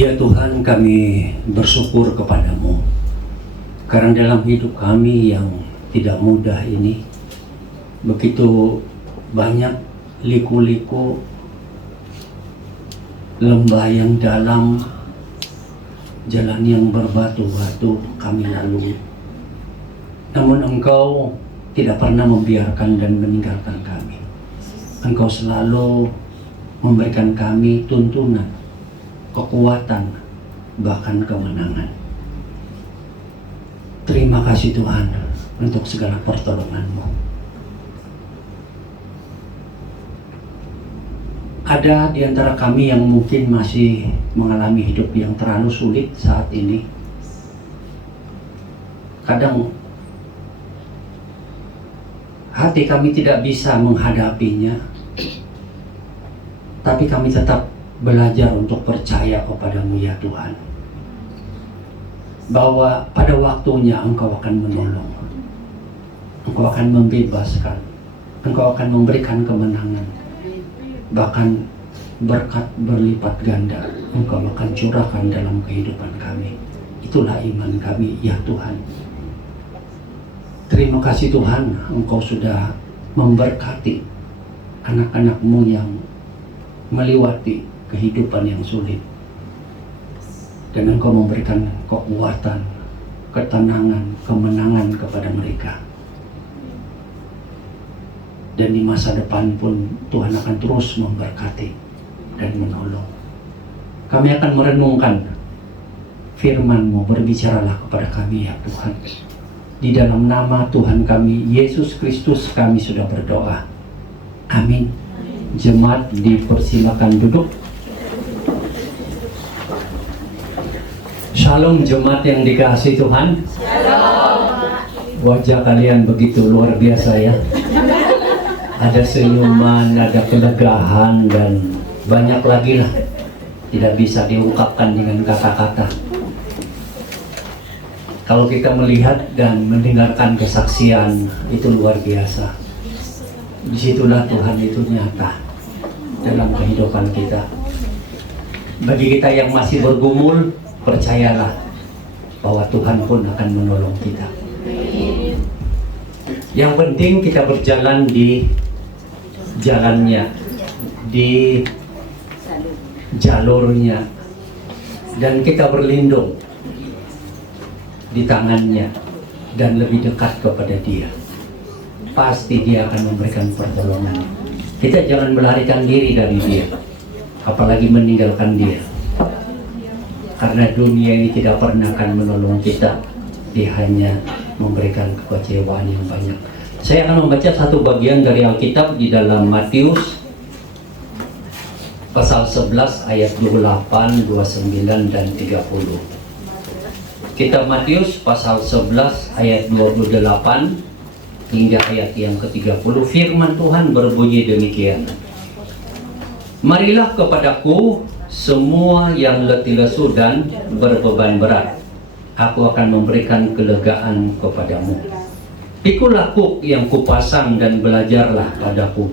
Ya Tuhan, kami bersyukur kepadamu karena dalam hidup kami yang tidak mudah ini begitu banyak liku-liku, lembah yang dalam, jalan yang berbatu-batu kami lalui. Namun Engkau tidak pernah membiarkan dan meninggalkan kami. Engkau selalu memberikan kami tuntunan, kekuatan, bahkan kemenangan. Terima kasih Tuhan untuk segala pertolongan-Mu. Ada di antara kami yang mungkin masih mengalami hidup yang terlalu sulit saat ini. Kadang hati kami tidak bisa menghadapinya, tapi kami tetap belajar untuk percaya kepadamu ya Tuhan, bahwa pada waktunya Engkau akan menolong, Engkau akan membebaskan, Engkau akan memberikan kemenangan, bahkan berkat berlipat ganda Engkau akan curahkan dalam kehidupan kami. Itulah iman kami ya Tuhan. Terima kasih Tuhan, Engkau sudah memberkati anak-anak-Mu yang melewati kehidupan yang sulit, dan Engkau memberikan kekuatan, ketenangan, kemenangan kepada mereka. Dan di masa depan pun Tuhan akan terus memberkati dan menolong. Kami akan merenungkan firman-Mu, berbicaralah kepada kami ya Tuhan. Di dalam nama Tuhan kami Yesus Kristus kami sudah berdoa. Amin. Jemaat dipersilakan duduk. Shalom jemaat yang dikasihi Tuhan. Shalom. Wajah kalian begitu luar biasa ya. Ada senyuman, ada kelegaan, dan banyak lagi lah. Tidak bisa diungkapkan dengan kata-kata. Kalau kita melihat dan mendengarkan kesaksian, itu luar biasa. Disitulah Tuhan itu nyata dalam kehidupan kita. Bagi kita yang masih bergumul, percayalah bahwa Tuhan pun akan menolong kita. Yang penting kita berjalan di jalannya, di jalurnya, dan kita berlindung di tangannya dan lebih dekat kepada Dia. Pasti Dia akan memberikan pertolongan. Kita jangan melarikan diri dari Dia, apalagi meninggalkan Dia. Karena dunia ini tidak pernah akan menolong kita. Dia hanya memberikan kekecewaan yang banyak. Saya akan membaca satu bagian dari Alkitab di dalam Matius pasal 11 ayat 28, 29 dan 30. Kitab Matius pasal 11 ayat 28 hingga ayat yang ke-30. Firman Tuhan berbunyi demikian. Marilah kepadaku semua yang letih lesu dan berbeban berat, aku akan memberikan kelegaan kepadamu. Pikulah kuk yang kupasang dan belajarlah padaku,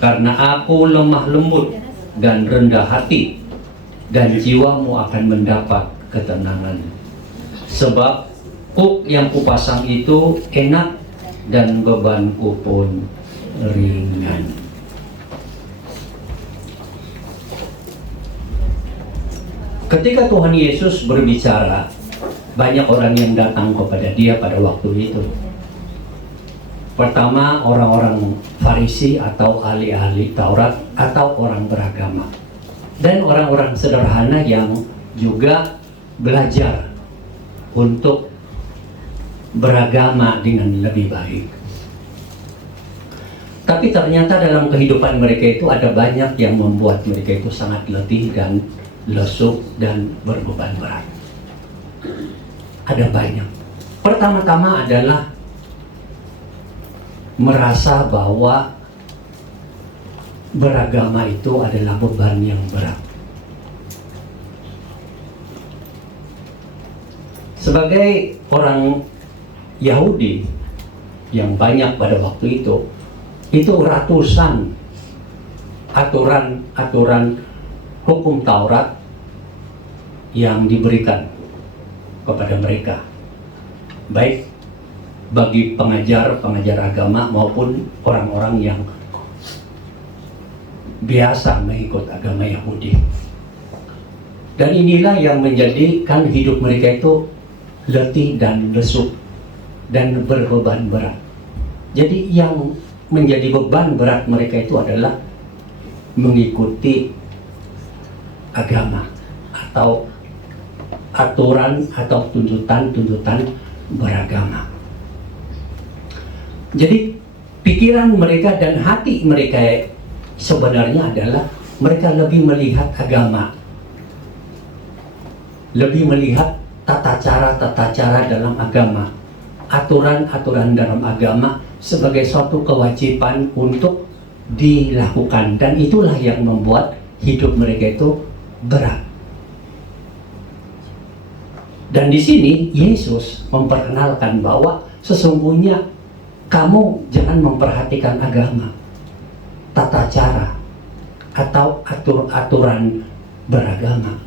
karena aku lemah lembut dan rendah hati, dan jiwamu akan mendapat ketenangan. Sebab kuk yang kupasang itu enak dan bebanku pun ringan. Ketika Tuhan Yesus berbicara, banyak orang yang datang kepada Dia pada waktu itu. Pertama, orang-orang Farisi atau ahli-ahli Taurat atau orang beragama, dan orang-orang sederhana yang juga belajar untuk beragama dengan lebih baik. Tapi ternyata dalam kehidupan mereka itu ada banyak yang membuat mereka itu sangat letih dan lesu dan berbeban berat. Ada banyak. Pertama-tama adalah merasa bahwa beragama itu adalah beban yang berat. Sebagai orang Yahudi yang banyak pada waktu itu ratusan aturan-aturan hukum Taurat yang diberikan kepada mereka, baik bagi pengajar agama maupun orang-orang yang biasa mengikut agama Yahudi. Dan inilah yang menjadikan hidup mereka itu letih dan lesu dan berbeban berat. Jadi yang menjadi beban berat mereka itu adalah mengikuti agama atau aturan atau tuntutan beragama. Jadi pikiran mereka dan hati mereka sebenarnya adalah mereka lebih melihat agama, lebih melihat tata cara dalam agama, aturan dalam agama sebagai suatu kewajiban untuk dilakukan, dan itulah yang membuat hidup mereka itu berat. Dan di sini Yesus memperkenalkan bahwa sesungguhnya kamu jangan memperhatikan agama, tata cara, atau aturan beragama,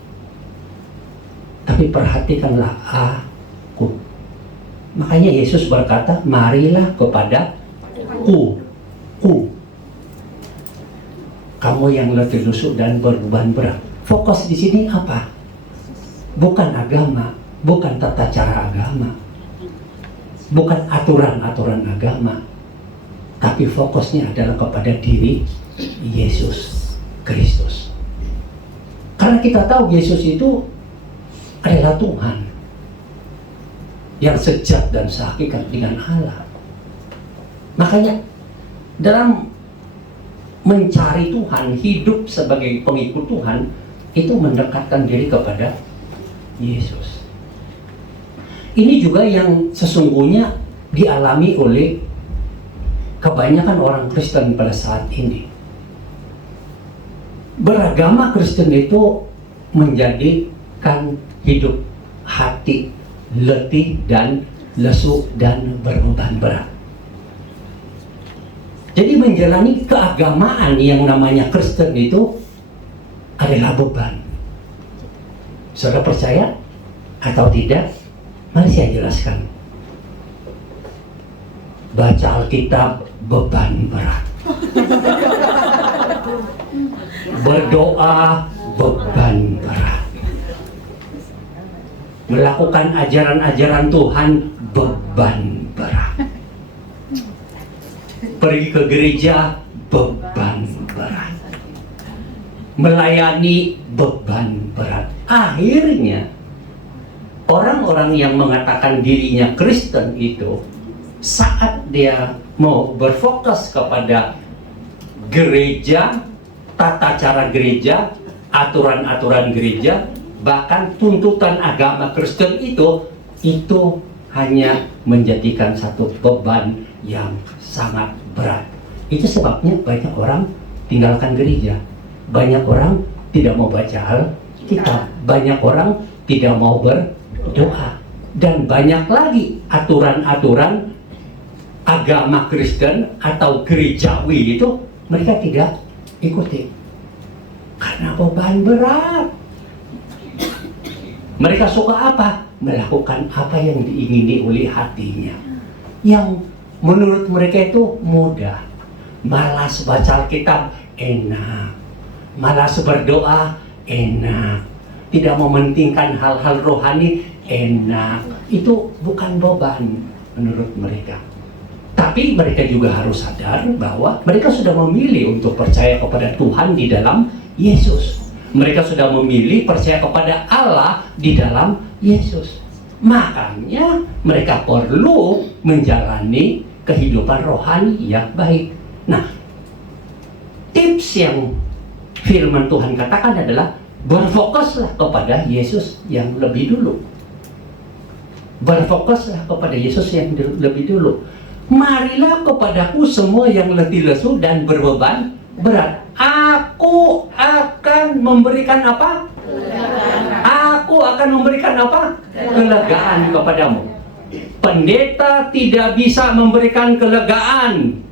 tapi perhatikanlah aku. Makanya Yesus berkata, marilah kepadaku, kamu yang letih lesu dan berbeban berat. Fokus di sini apa? Bukan agama, bukan tata cara agama, bukan aturan agama, tapi fokusnya adalah kepada diri Yesus Kristus. Karena kita tahu Yesus itu adalah Tuhan yang sejak dan sehakikat dengan Allah. Makanya dalam mencari Tuhan, hidup sebagai pengikut Tuhan, itu mendekatkan diri kepada Yesus. Ini juga yang sesungguhnya dialami oleh kebanyakan orang Kristen pada saat ini. Beragama Kristen itu menjadikan hidup hati letih dan lesu dan berbeban berat. Jadi menjalani keagamaan yang namanya Kristen itu adalah beban. Saudara percaya atau tidak? Mari saya jelaskan. Baca Alkitab beban berat. Berdoa beban berat. Melakukan ajaran-ajaran Tuhan beban berat. Pergi ke gereja beban berat. Melayani beban berat. Akhirnya orang-orang yang mengatakan dirinya Kristen itu, saat dia mau berfokus kepada gereja, tata cara gereja, aturan-aturan gereja, bahkan tuntutan agama Kristen itu hanya menjadikan satu beban yang sangat berat. Itu sebabnya banyak orang tinggalkan gereja, banyak orang tidak mau baca Alkitab, banyak orang tidak mau berdoa, dan banyak lagi aturan-aturan agama Kristen atau gerejawi itu mereka tidak ikuti karena beban berat. Mereka suka apa? Melakukan apa yang diingini oleh hatinya, yang menurut mereka itu mudah. Malas baca Alkitab enak, malas berdoa enak, tidak mementingkan hal-hal rohani enak. Itu bukan beban menurut mereka. Tapi mereka juga harus sadar bahwa mereka sudah memilih untuk percaya kepada Tuhan di dalam Yesus. Mereka sudah memilih percaya kepada Allah di dalam Yesus. Makanya mereka perlu menjalani kehidupan rohani yang baik. Nah, tips yang firman Tuhan katakan adalah berfokuslah kepada Yesus yang lebih dulu. Berfokuslah kepada Yesus yang lebih dulu. Marilah kepadaku semua yang letih lesu dan berbeban berat. Aku akan memberikan apa? Aku akan memberikan apa? Kelegaan kepadamu. Pendeta tidak bisa memberikan kelegaan.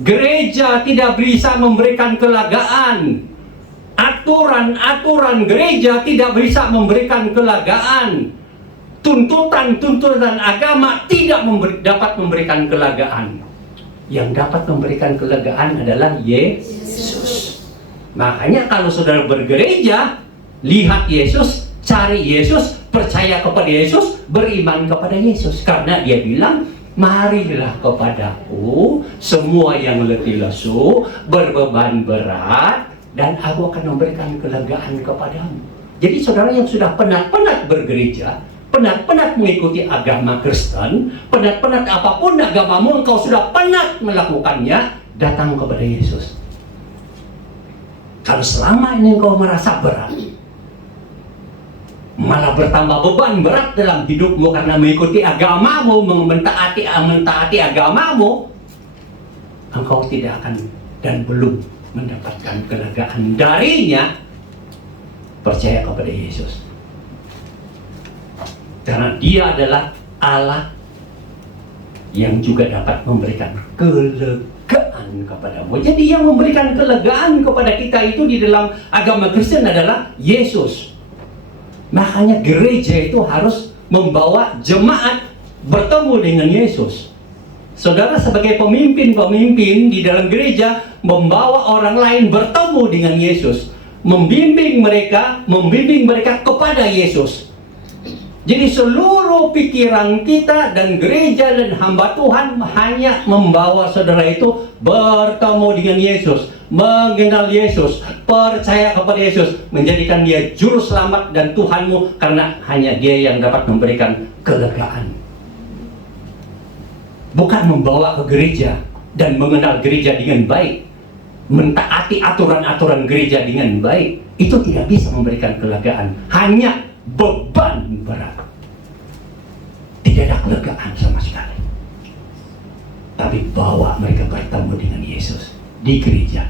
Gereja tidak bisa memberikan kelegaan. aturan-aturan gereja tidak bisa memberikan kelegaan. Tuntutan-tuntutan agama tidak dapat memberikan kelegaan. Yang dapat memberikan kelegaan adalah Yesus. Makanya kalau saudara bergereja, lihat Yesus, cari Yesus, percaya kepada Yesus, beriman kepada Yesus. Karena dia bilang, marilah kepadaku semua yang letih lesu, berbeban berat, dan aku akan memberikan kelegaan kepadamu. Jadi saudara yang sudah penat-penat bergereja, penat-penat mengikuti agama Kristen, penat-penat apapun agamamu, engkau sudah penat melakukannya, datang kepada Yesus. Kalau selama ini engkau merasa berat, malah bertambah beban berat dalam hidupmu karena mengikuti agamamu, mentaati agamamu, engkau tidak akan dan belum mendapatkan kelegaan darinya. Percaya kepada Yesus, karena dia adalah Allah yang juga dapat memberikan kelegaan kepadamu. Jadi yang memberikan kelegaan kepada kita itu di dalam agama Kristen adalah Yesus. Makanya gereja itu harus membawa jemaat bertemu dengan Yesus. Saudara sebagai pemimpin-pemimpin di dalam gereja membawa orang lain bertemu dengan Yesus, membimbing mereka kepada Yesus. Jadi seluruh pikiran kita dan gereja dan hamba Tuhan hanya membawa saudara itu bertemu dengan Yesus, mengenal Yesus, percaya kepada Yesus, menjadikan dia juru selamat dan Tuhanmu, karena hanya dia yang dapat memberikan kelegaan. Bukan membawa ke gereja dan mengenal gereja dengan baik, mentaati aturan-aturan gereja dengan baik, itu tidak bisa memberikan kelegaan, hanya beban berat. Tidak ada kelegaan sama sekali. Tapi bawa mereka bertemu dengan Yesus di gereja.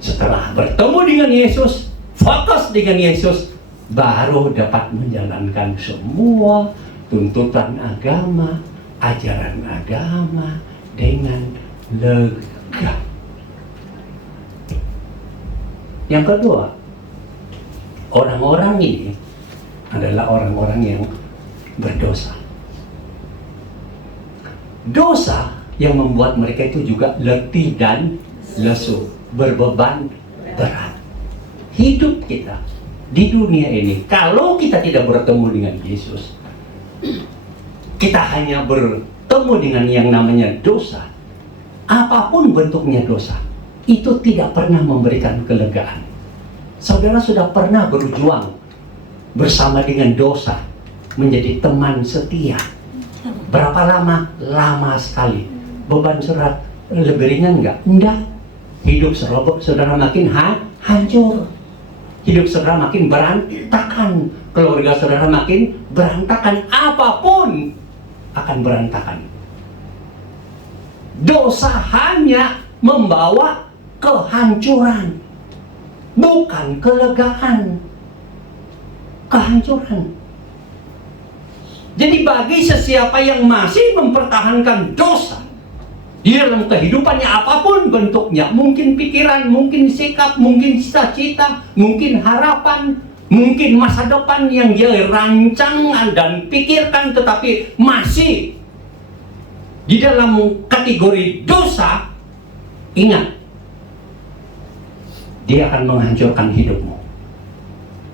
Setelah bertemu dengan Yesus, fokus dengan Yesus, baru dapat menjalankan semua tuntutan agama, ajaran agama dengan lega. Yang kedua, orang-orang ini adalah orang-orang yang berdosa. Dosa yang membuat mereka itu juga letih dan lesu, berbeban berat. Hidup kita di dunia ini, kalau kita tidak bertemu dengan Yesus, kita hanya bertemu dengan yang namanya dosa. Apapun bentuknya dosa, itu tidak pernah memberikan kelegaan. Saudara sudah pernah berjuang bersama dengan dosa, menjadi teman setia. Berapa lama? Lama sekali. Beban saudara lebih ringan enggak? Enggak. Hidup saudara makin hancur. Hidup saudara makin berantakan. Keluarga saudara makin berantakan. Apapun akan berantakan. Dosa hanya membawa kehancuran, bukan kelegaan. Kehancuran. Jadi bagi sesiapa yang masih mempertahankan dosa di dalam kehidupannya, apapun bentuknya, mungkin pikiran, mungkin sikap, mungkin cita-cita, mungkin harapan, mungkin masa depan yang dia rancang dan pikirkan, tetapi masih di dalam kategori dosa, ingat, dia akan menghancurkan hidupmu.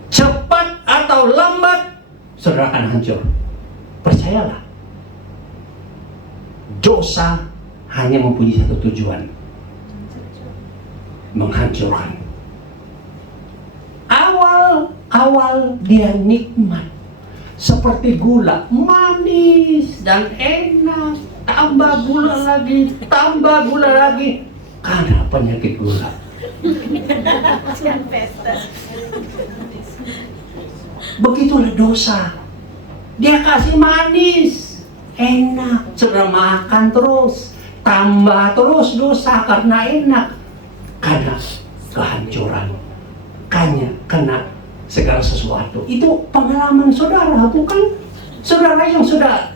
Cepat atau lambat, saudara akan hancur. Percayalah, dosa hanya mempunyai satu tujuan: menghancurkan. Awal dia nikmat, seperti gula, manis dan enak. Tambah gula lagi, karena penyakit gula. Begitulah dosa. Dia kasih manis, enak, saudara makan terus, tambah terus dosa karena enak, karena kehancuran, karena segala sesuatu. Itu pengalaman saudara, bukan? Saudara yang sudah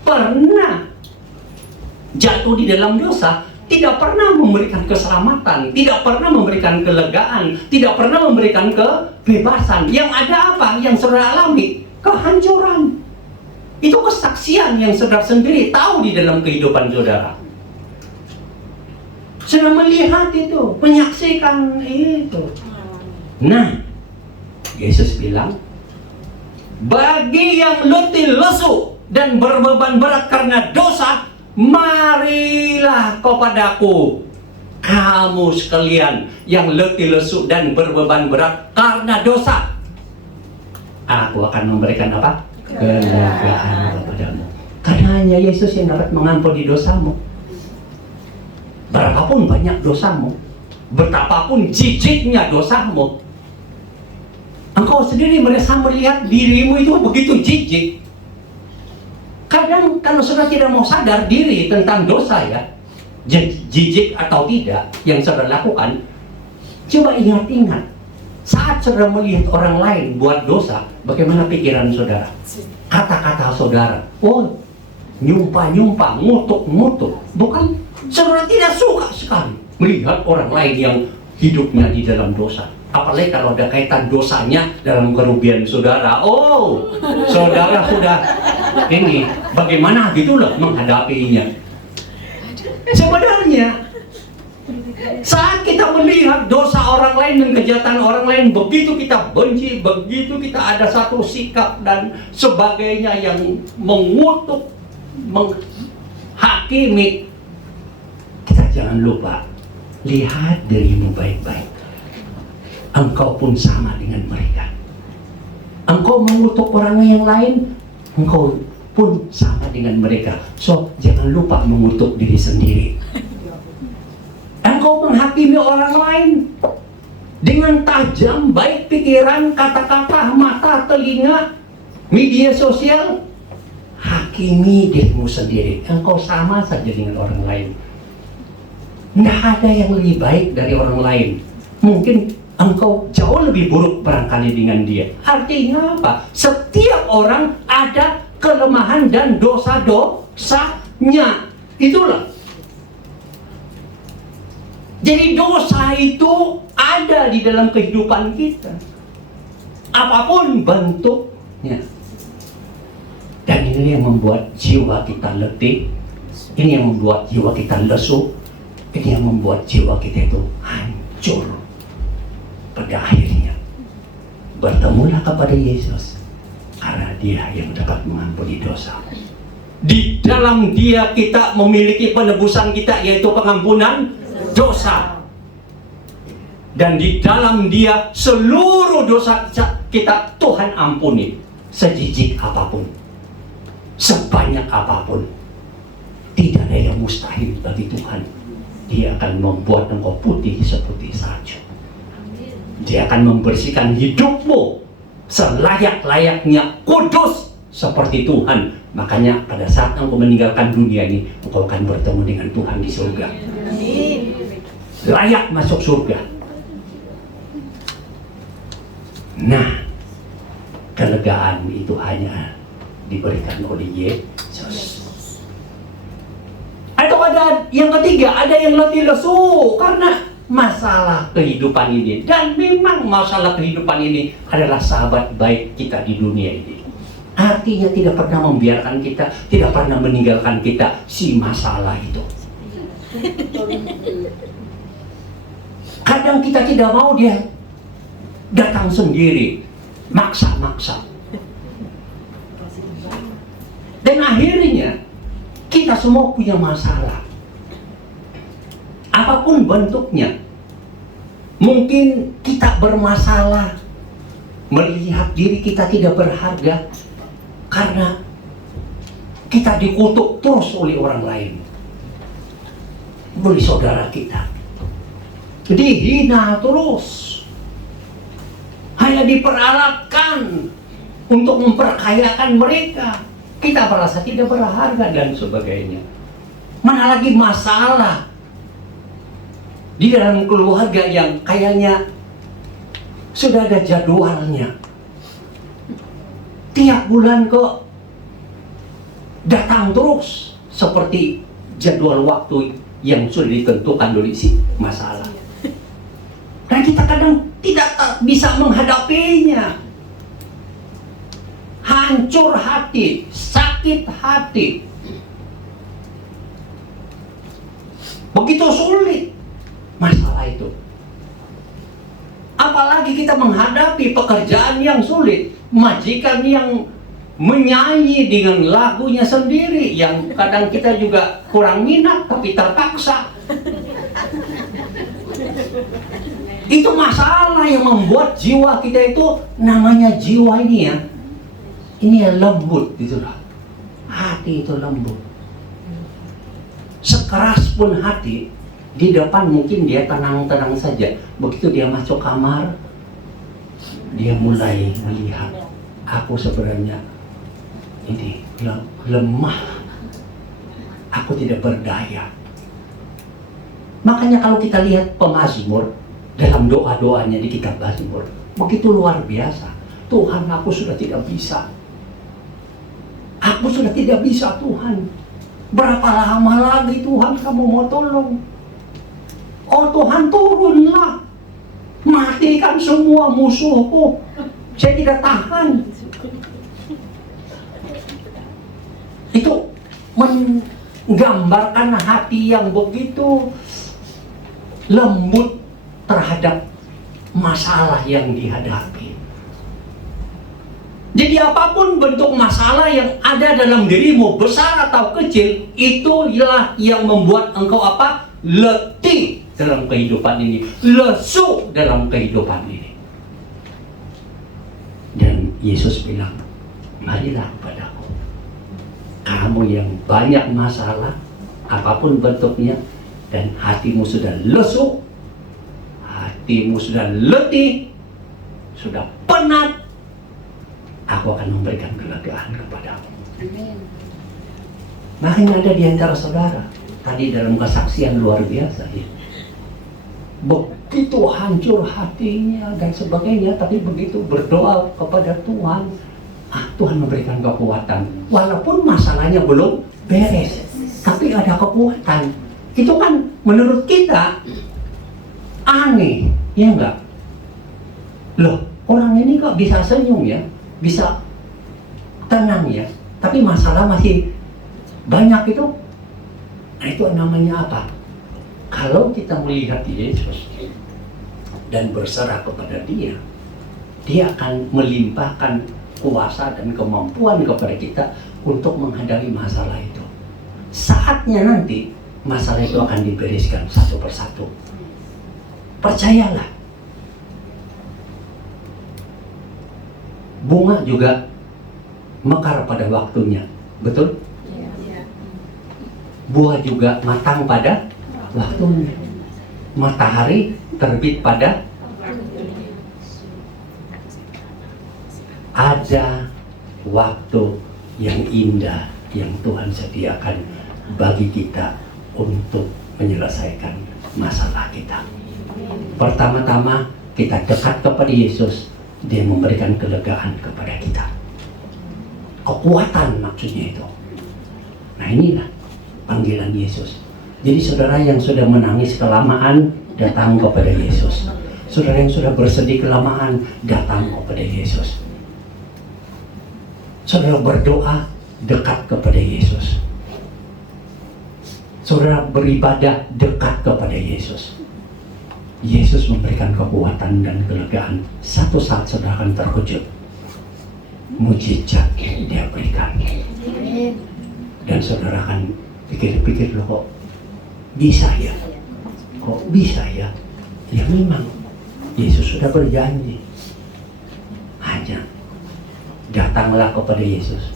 pernah jatuh di dalam dosa tidak pernah memberikan keselamatan, tidak pernah memberikan kelegaan, tidak pernah memberikan kebebasan. Yang ada apa? Yang saudara alami? Kehancuran. Itu kesaksian yang saudara sendiri tahu di dalam kehidupan saudara. Saudara melihat itu, menyaksikan itu. Nah, Yesus bilang, bagi yang letih lesu dan berbeban berat karena dosa, marilah kepadaku, kamu sekalian yang letih lesu dan berbeban berat karena dosa. Aku akan memberikan apa? Kelegaan kepadamu. Karena hanya Yesus yang dapat mengampuni dosamu. Berapapun banyak dosamu, betapapun jijiknya dosamu, engkau sendiri merasa melihat dirimu itu begitu jijik. Kadang kalau saudara tidak mau sadar diri tentang dosa ya, jijik atau tidak yang saudara lakukan, coba ingat-ingat. Saat saudara melihat orang lain buat dosa, bagaimana pikiran saudara? Kata-kata saudara, oh nyumpah-nyumpah, ngutuk-ngutuk. Bukan? Saudara tidak suka sekali melihat orang lain yang hidupnya di dalam dosa. Apalagi kalau ada kaitan dosanya dalam kerugian saudara. Oh, saudara sudah ini bagaimana gitulah menghadapinya. Sebenarnya saat kita melihat dosa orang lain dan kejahatan orang lain, begitu kita benci, begitu kita ada satu sikap dan sebagainya yang mengutuk, menghakimi, kita jangan lupa lihat dirimu baik-baik. Engkau pun sama dengan mereka. Engkau mengutuk orang yang lain, engkau pun sama dengan mereka. So, jangan lupa mengutuk diri sendiri. Engkau menghakimi orang lain dengan tajam, baik pikiran, kata-kata, mata, telinga, media sosial. Hakimi dirimu sendiri. Engkau sama saja dengan orang lain. Tidak ada yang lebih baik dari orang lain. Mungkin engkau jauh lebih buruk barangkali dengan dia. Artinya apa? Setiap orang ada kelemahan dan dosa-dosanya. Itulah. Jadi dosa itu ada di dalam kehidupan kita. Apapun bentuknya. Dan ini yang membuat jiwa kita letih. Ini yang membuat jiwa kita lesu. Ini yang membuat jiwa kita itu hancur. Pada akhirnya bertemulah kepada Yesus, karena Dia yang dapat mengampuni dosa. Di dalam Dia kita memiliki penebusan kita, yaitu pengampunan dosa. Dan di dalam Dia seluruh dosa kita Tuhan ampuni, sejijik apapun, sebanyak apapun. Tidak ada yang mustahil bagi Tuhan. Dia akan membuat engkau putih seperti salju. Dia akan membersihkan hidupmu selayak-layaknya kudus seperti Tuhan. Makanya pada saat engkau meninggalkan dunia ini, engkau akan bertemu dengan Tuhan di surga. Layak masuk surga. Nah, kelegaan itu hanya diberikan oleh Yesus. Atau ada yang ketiga, ada yang letih lesu karena masalah kehidupan ini. Dan memang masalah kehidupan ini adalah sahabat baik kita di dunia ini. Artinya tidak pernah membiarkan kita, tidak pernah meninggalkan kita si masalah itu. Kadang kita tidak mau dia datang sendiri, maksa-maksa. Dan akhirnya kita semua punya masalah. Apapun bentuknya. Mungkin kita bermasalah, melihat diri kita tidak berharga karena kita dikutuk terus oleh orang lain, oleh saudara kita, dihina terus, hanya diperalatkan untuk memperkayakan mereka. Kita merasa tidak berharga dan sebagainya. Mana lagi masalah di dalam keluarga yang kayaknya sudah ada jadwalnya. Tiap bulan kok datang terus seperti jadwal waktu yang sudah ditentukan oleh si masalah. Dan kita kadang tidak bisa menghadapinya. Hancur hati, sakit hati. Begitu sulit masalah itu. Apalagi kita menghadapi pekerjaan yang sulit, majikan yang menyanyi dengan lagunya sendiri yang kadang kita juga kurang minat tapi terpaksa. Itu masalah yang membuat jiwa kita itu, namanya jiwa ini ya, ini ya lembut itulah. Hati itu lembut. Sekeras pun hati, di depan mungkin dia tenang-tenang saja. Begitu dia masuk kamar, dia mulai melihat, aku sebenarnya ini lemah, aku tidak berdaya. Makanya kalau kita lihat pemazmur dalam doa-doanya di kitab Mazmur, begitu luar biasa. Tuhan, aku sudah tidak bisa. Aku sudah tidak bisa, Tuhan. Berapa lama lagi Tuhan kamu mau tolong? Oh Tuhan, turunlah. Matikan semua musuhku. Saya tidak tahan. Itu menggambarkan hati yang begitu lembut terhadap masalah yang dihadapi. Jadi apapun bentuk masalah yang ada dalam dirimu, besar atau kecil, itulah yang membuat engkau apa? Letih dalam kehidupan ini, lesu dalam kehidupan ini. Dan Yesus bilang, marilah padaku, kamu yang banyak masalah, apapun bentuknya, dan hatimu sudah lesu, hatimu sudah letih, sudah penat, aku akan memberikan kelegaan kepadamu. Amin. Makanya ada di antara saudara tadi dalam kesaksian luar biasa ya. Begitu hancur hatinya dan sebagainya, tapi begitu berdoa kepada Tuhan, Tuhan memberikan kekuatan. Walaupun masalahnya belum beres, tapi ada kekuatan. Itu kan menurut kita aneh, ya enggak? Loh, orang ini kok bisa senyum ya? Bisa tenang ya, tapi masalah masih banyak itu. Nah, itu namanya apa? Kalau kita melihat Yesus dan berserah kepada Dia, Dia akan melimpahkan kuasa dan kemampuan kepada kita untuk menghadapi masalah itu. Saatnya nanti masalah itu akan dibereskan satu persatu. Percayalah. Bunga juga mekar pada waktunya, betul? Buah juga matang pada waktunya. Matahari terbit pada ada waktu yang indah yang Tuhan sediakan bagi kita untuk menyelesaikan masalah kita. Pertama-tama kita dekat kepada Yesus, Dia memberikan kelegaan kepada kita. Kekuatan maksudnya itu. Nah, inilah panggilan Yesus. Jadi saudara yang sudah menangis kelamaan, datang kepada Yesus. Saudara yang sudah bersedih kelamaan, datang kepada Yesus. Saudara berdoa, dekat kepada Yesus. Saudara beribadah, dekat kepada Yesus. Yesus memberikan kekuatan dan kelegaan. Satu saat saudara akan terkejut. Mujizat yang Dia berikan. Dan saudara akan pikir-pikir, loh kok bisa ya? Kok bisa ya? Ya memang Yesus sudah berjanji. Hanya datanglah kepada Yesus.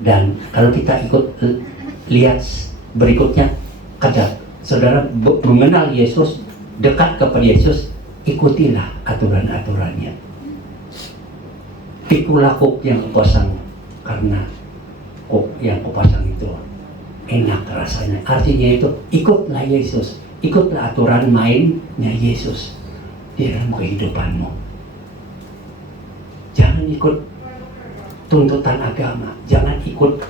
Dan kalau kita ikut lihat berikutnya, kada saudara mengenal Yesus, dekat kepada Yesus, ikutilah aturan-aturannya. Pikulah kuk yang kupasang, karena kuk yang kupasang itu enak rasanya. Artinya itu, ikutlah Yesus, ikutlah aturan mainnya Yesus di dalam kehidupanmu. Jangan ikut tuntutan agama, jangan ikut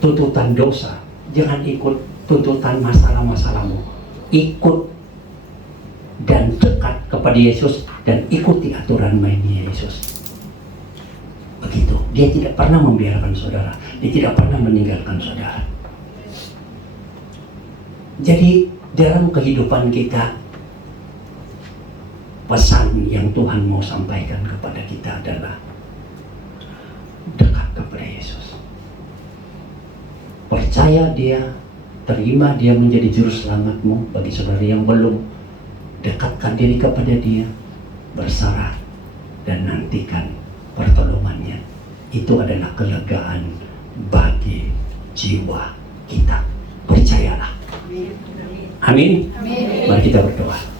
tuntutan dosa, jangan ikut tuntutan masalah-masalahmu. Ikut dan dekat kepada Yesus dan ikuti aturan mainnya Yesus. Begitu. Dia tidak pernah membiarkan saudara. Dia tidak pernah meninggalkan saudara. Jadi dalam kehidupan kita, pesan yang Tuhan mau sampaikan kepada kita adalah dekat kepada Yesus. Percaya Dia, terima Dia menjadi juru selamatmu. Bagi saudara yang belum, dekatkan diri kepada Dia, berserah, dan nantikan pertolongannya. Itu adalah kelegaan bagi jiwa kita. Percayalah. Amin. Mari kita berdoa.